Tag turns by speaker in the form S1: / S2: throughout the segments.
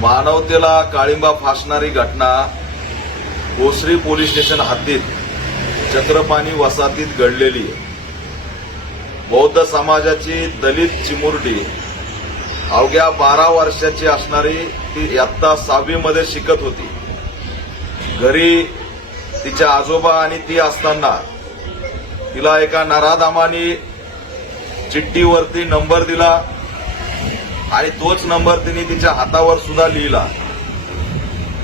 S1: मानवतेला काळिंबा फासणारी घटना भोसरी पोलीस स्टेशन हद्दीत चक्रपाणी वसाहतीत घडलेली बौद्ध समाजाची दलित चिमुरडी अवघ्या बारा वर्षाची असणारी ती इयत्ता सहावीमध्ये शिकत होती. घरी तिच्या आजोबा आणि ती असताना तिला एका नराधामाने चिठ्ठीवरती नंबर दिला. आणि तोच नंबर तिने तिच्या हातावर सुद्धा लिहिला.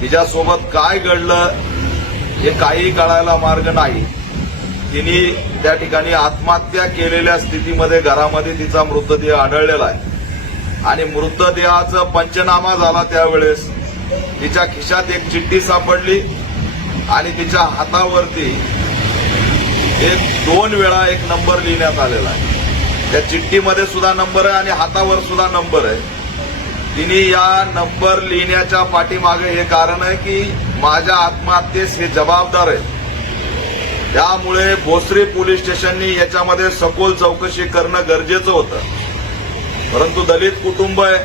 S1: तिच्यासोबत काय घडलं हे काही कळायला मार्ग नाही. तिने त्या ठिकाणी आत्महत्या केलेल्या स्थितीमध्ये घरामध्ये तिचा मृतदेह आढळलेला आहे. आणि मृतदेहाचा पंचनामा झाला त्यावेळेस. तिच्या खिशात एक चिठ्ठी सापडली आणि तिच्या हातावरती एक दोन वेळा एक नंबर लिहिण्यात आलेला आहे. त्या चिठ्ठीमध्ये सुद्धा नंबर आहे आणि हातावर सुद्धा नंबर आहे. तिने या नंबर लिहिण्याच्या पाठीमागे हे कारण आहे की माझ्या आत्महत्येस हे जबाबदार आहे. त्यामुळे भोसरी पोलीस स्टेशननी याच्यामध्ये सखोल चौकशी करणं गरजेचं होतं. परंतु दलित कुटुंब आहे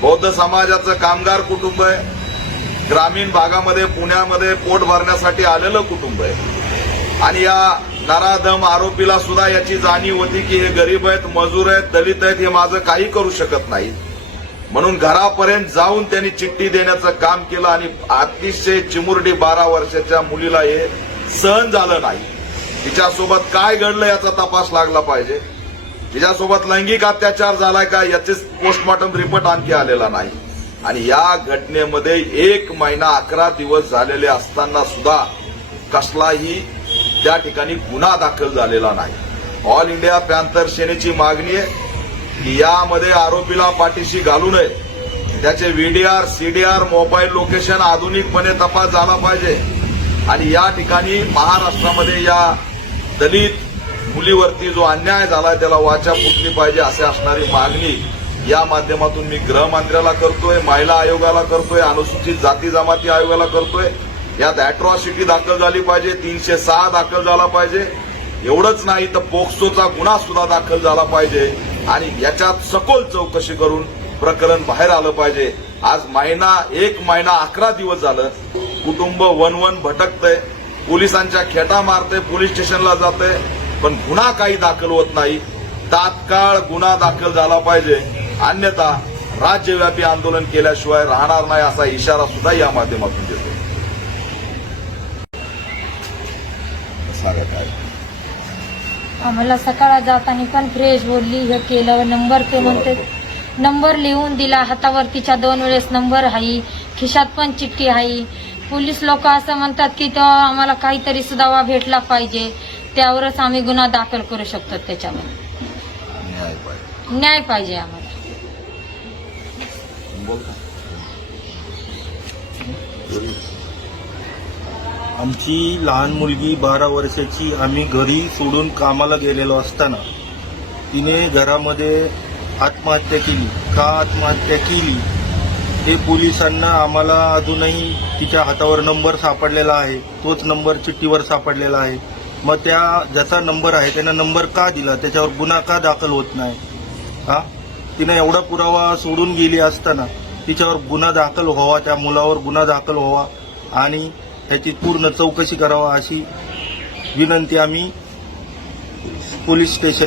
S1: बौद्ध समाजाचं कामगार कुटुंब आहे ग्रामीण भागामध्ये पुण्यामध्ये पोट भरण्यासाठी आलेलं कुटुंब आहे. आणि या नराधम आरोपीला सुद्धा याची जाणीव होती की हे गरीब आहेत मजूर आहेत दलित आहेत हे माझं काही करू शकत नाही म्हणून घरापर्यंत जाऊन त्यांनी चिठ्ठी देण्याचं काम केलं आणि अतिशय चिमुरडी बारा वर्षाच्या मुलीला हे सहन झालं नाही. तिच्यासोबत काय घडलं याचा तपास लागला पाहिजे. तिच्यासोबत लैंगिक अत्याचार झालाय का याचे पोस्टमॉर्टम रिपोर्ट आणखी आलेला नाही. आणि या घटनेमध्ये एक महिना अकरा दिवस झालेले असताना सुद्धा कसलाही त्या ठिकाणी गुन्हा दाखल झालेला नाही. ऑल इंडिया पॅन्थर सेनेची मागणी आहे की यामध्ये आरोपीला पाठीशी घालू नये. त्याचे व्हीडीआर सीडीआर मोबाईल लोकेशन आधुनिकपणे तपास झाला पाहिजे. आणि या ठिकाणी महाराष्ट्रामध्ये या दलित मुलीवरती जो अन्याय झाला त्याला वाचा फुटली पाहिजे असे असणारी मागणी या माध्यमातून मी गृहमंत्र्याला करतोय महिला आयोगाला करतोय अनुसूचित जाती जमाती आयोगाला करतोय. यात अॅट्रॉसिटी दाखल झाली पाहिजे तीनशे सहा दाखल झाला पाहिजे. एवढंच नाही तर पोक्सोचा गुन्हा सुद्धा दाखल झाला पाहिजे. आणि याच्यात सखोल चौकशी करून प्रकरण बाहेर आलं पाहिजे. आज महिना एक महिना अकरा दिवस झालं. कुटुंब वन वन भटकतंय. पोलिसांच्या खेटा मारते पोलीस स्टेशनला जातंय. पण गुन्हा काही दाखल होत नाही. तात्काळ गुन्हा दाखल झाला पाहिजे. अन्यथा राज्यव्यापी आंदोलन केल्याशिवाय राहणार नाही असा इशारा सुद्धा या माध्यमातून देतो सांगा काय
S2: आम्हाला सकाळ जाताना पण फ्रेश बोलली हे केलं नंबर ते म्हणते नंबर लिहून दिला हातावर तिच्या दोन वेळेस नंबर आहे खिशात पण चिठ्ठी आहे पोलीस लोक असं म्हणतात की तो आम्हाला काहीतरी सुधावा भेटला पाहिजे. त्यावरच आम्ही गुन्हा दाखल करू शकतो त्याच्यामध्ये. न्याय पाहिजे. आम्हाला.
S1: बोल
S3: आमची लहान मुलगी बारा वर्षाची आम्ही घरी सोडून कामाला गेलेलो असताना तिने घरामध्ये आत्महत्या केली. का आत्महत्या केली? हे पोलिसांना आम्हाला अजूनही तिच्या हातावर नंबर सापडलेला आहे. तोच नंबर चिठ्ठीवर सापडलेला आहे. मग त्या ज्याचा नंबर आहे त्यानं नंबर का दिला? त्याच्यावर गुन्हा का दाखल होत नाही? हा? तिनं एवढा पुरावा सोडून गेली असताना तिच्यावर गुन्हा दाखल व्हावा त्या मुलावर गुन्हा दाखल व्हावा आणि त्याची पूर्ण चौकशी करावा अशी विनंती आम्ही पोलीस स्टेशन